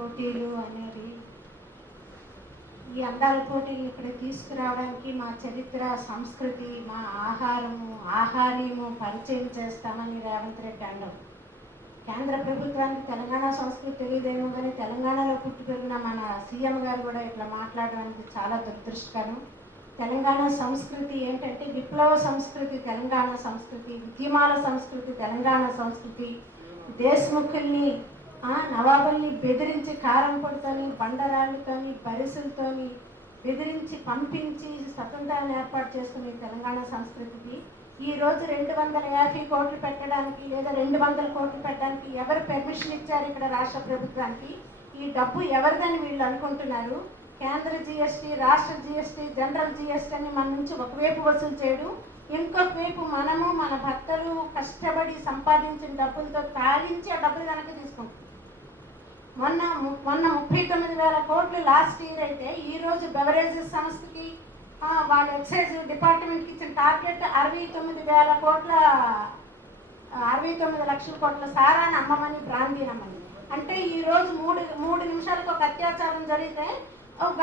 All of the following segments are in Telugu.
పోటీలు అనేది ఈ అందాల పోటీలు ఇక్కడ తీసుకురావడానికి మా చరిత్ర సంస్కృతి మా ఆహారము ఆహార్యము పరిచయం చేస్తామని రేవంత్ రెడ్డి అన్నారు. కేంద్ర ప్రభుత్వానికి తెలంగాణ సంస్కృతి తెలియదేమో కానీ తెలంగాణలో పుట్టి పెరిగిన మన సీఎం గారు కూడా ఇట్లా మాట్లాడడానికి చాలా దురదృష్టకరం. తెలంగాణ సంస్కృతి ఏంటంటే విప్లవ సంస్కృతి తెలంగాణ సంస్కృతి ఉద్యమాల సంస్కృతి తెలంగాణ సంస్కృతి దేశముఖుల్ని నవాబుల్ని బెదిరించి కారం పొడితోని బండరాళ్ళతోని పరిసులతోని బెదిరించి పంపించి స్వతంత్రాన్ని ఏర్పాటు చేసుకునే తెలంగాణ సంస్కృతికి ఈ రోజు రెండు వందల యాభై కోట్లు పెట్టడానికి లేదా రెండు వందల కోట్లు పెట్టడానికి ఎవరు పెర్మిషన్ ఇచ్చారు ఇక్కడ రాష్ట్ర ప్రభుత్వానికి? ఈ డబ్బు ఎవరిదని వీళ్ళు అనుకుంటున్నారు? కేంద్ర జిఎస్టీ రాష్ట్ర జిఎస్టీ జనరల్ జిఎస్టీ అని మన నుంచి ఒకవైపు వసూలు చేయడం. ఇంకొక వైపు మనము మన భర్తలు కష్టపడి సంపాదించిన డబ్బులతో తాగించి ఆ డబ్బులు కనుక తీసుకుంటాం మొన్న మొన్న ముప్పై తొమ్మిది వేల కోట్లు లాస్ట్ ఇయర్ అయితే ఈ రోజు బెవరేజెస్ సంస్థకి వాళ్ళ ఎక్సైజ్ డిపార్ట్మెంట్కి ఇచ్చిన టార్గెట్ అరవై తొమ్మిది వేల కోట్ల అరవై తొమ్మిది లక్షల కోట్ల సారాన్ని అమ్మమని బ్రాందీ అంటే ఈ రోజు మూడు మూడు నిమిషాలకు ఒక అత్యాచారం జరిగితే ఒక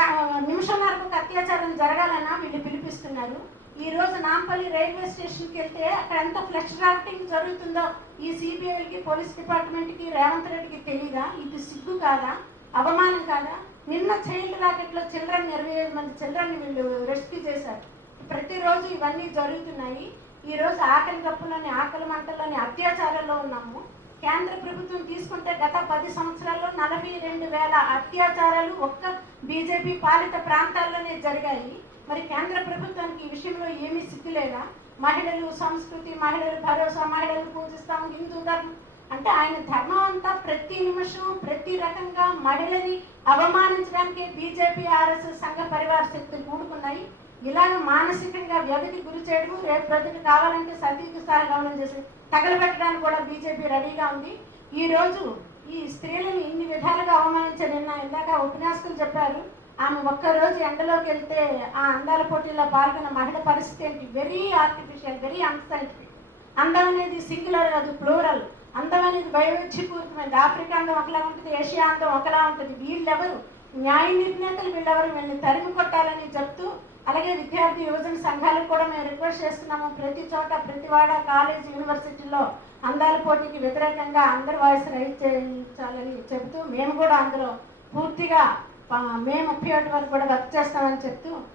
వరకు ఒక అత్యాచారం జరగాలన్నా వీళ్ళు పిలిపిస్తున్నారు. ఈ రోజు నాంపల్లి రైల్వే స్టేషన్కి వెళ్తే అక్కడ ఎంత ఫ్లెష్ రాఫ్టింగ్ జరుగుతుందో ఈ సిబిఐ పోలీస్ డిపార్ట్మెంట్కి రేవంత్ రెడ్డికి తెలియదా ఇది సిగ్గు కాదా? అవమానం కాదా? నిన్న చైల్డ్ రాకెట్లో చిల్డ్రన్ ఇరవై ఐదు మంది చిల్డ్రన్ వీళ్ళు రెస్క్యూ చేశారు. ప్రతిరోజు ఇవన్నీ జరుగుతున్నాయి. ఈ రోజు ఆకలి కప్పులోని ఆకలి మంటల్లోని అత్యాచారాల్లో ఉన్నాము. కేంద్ర ప్రభుత్వం తీసుకుంటే గత పది సంవత్సరాల్లో నలభై రెండు వేల అత్యాచారాలు ఒక్క బీజేపీ పాలిత ప్రాంతాల్లోనే జరిగాయి. మరి కేంద్ర ప్రభుత్వానికి ఈ విషయంలో ఏమీ సిగ్గు లేదా? మహిళలు సంస్కృతి మహిళలు భరోసా మహిళలు పూజిస్తాం హిందూ ధర్మం అంటే ఆయన ధర్మం అంతా ప్రతి నిమిషం ప్రతి రకంగా మహిళని అవమానించడానికి బీజేపీ ఆర్ఎస్ఎస్ సంఘ పరివార శక్తులు కూడుకున్నాయి. ఇలాగ మానసికంగా వ్యధికి గురి చేయడం రేపు ప్రజలు కావాలంటే సతీకి సహగమనం చేసి తగలబెట్టడానికి కూడా బీజేపీ రెడీగా ఉంది. ఈ రోజు ఈ స్త్రీలను ఇన్ని విధాలుగా అవమానించే నిన్న ఇందాక ఉపన్యాసకులు చెప్పారు. ఆమె ఒక్కరోజు ఎండలోకి వెళ్తే ఆ అందాల పోటీల్లో పాల్గొన్న మహిళ పరిస్థితి ఏంటి? వెరీ ఆర్టిఫిషియల్ వెరీ అన్సైంటిఫిక్ అందం అనేది సింగులర్ కాదు ప్లూరల్ అందం అనేది వైవిధ్యపూరితమైనది ఆఫ్రికా అందం ఒకలా ఉంటుంది ఏషియా అందం ఒకలా ఉంటుంది. వీళ్ళెవరు? న్యాయ నిర్ణేతలు వీళ్ళెవరు? వీళ్ళని తరిమి కొట్టాలని చెప్తూ అలాగే విద్యార్థి యువజన సంఘాలకు కూడా మేము రిక్వెస్ట్ చేస్తున్నాము. ప్రతి చోట ప్రతి వాడ కాలేజ్ యూనివర్సిటీలో అందాల పోటీకి వ్యతిరేకంగా అందరి వాయిస్ రైజ్ చేయించాలని చెబుతూ మేము కూడా అందులో పూర్తిగా మే ముప్పై ఒకటి వరకు కూడా వర్క్ చేస్తామని చెప్తూ